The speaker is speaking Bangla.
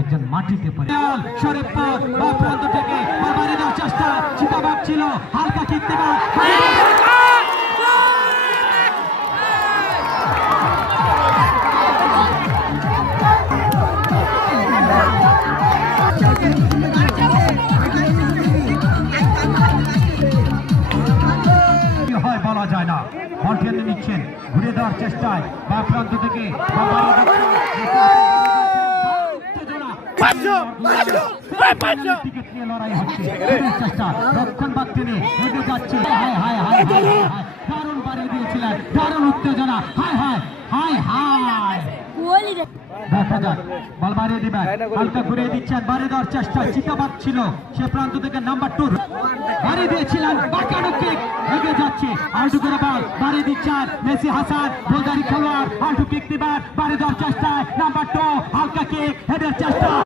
একজন মাটিতে পড়ে শরীফপুর বা প্রান্ত থেকে বাবারি দেওয়ার চেষ্টা চিতাবাগ ছিল হালকা কীর্তিবাগ হয় বলা যায় না কন্টিনিউ নিচ্ছেন ঘুরে দেওয়ার চেষ্টায় বা প্রান্ত থেকে টিকিট নিয়ে লড়াই হচ্ছে চেষ্টা রক্ষণ বাদ টেনে এগিয়ে যাচ্ছে দারুণ বাড়িয়ে দিয়েছিলেন দারুণ উত্তেজনা হায় হায় হায় হায় দেখা যাক বল বাড়িয়ে দিবেন হালকা ঘুরিয়ে দিচ্ছেন বাড়িয়ে দেওয়ার চেষ্টা চিতাবাগ ছিল সে প্রান্ত থেকে নাম্বার 2 বাড়িয়ে দিয়েছিলেন বাঁকানো কিক এগিয়ে যাচ্ছে আলটু করে বল বাড়িয়ে দিচ্ছেন মেসি হাসান গোলদারি খেলোয়াড় আলটু কিক দিবেন বাড়িয়ে দেওয়ার চেষ্টায় নাম্বার 2 হালকা কিক হেডের চেষ্টা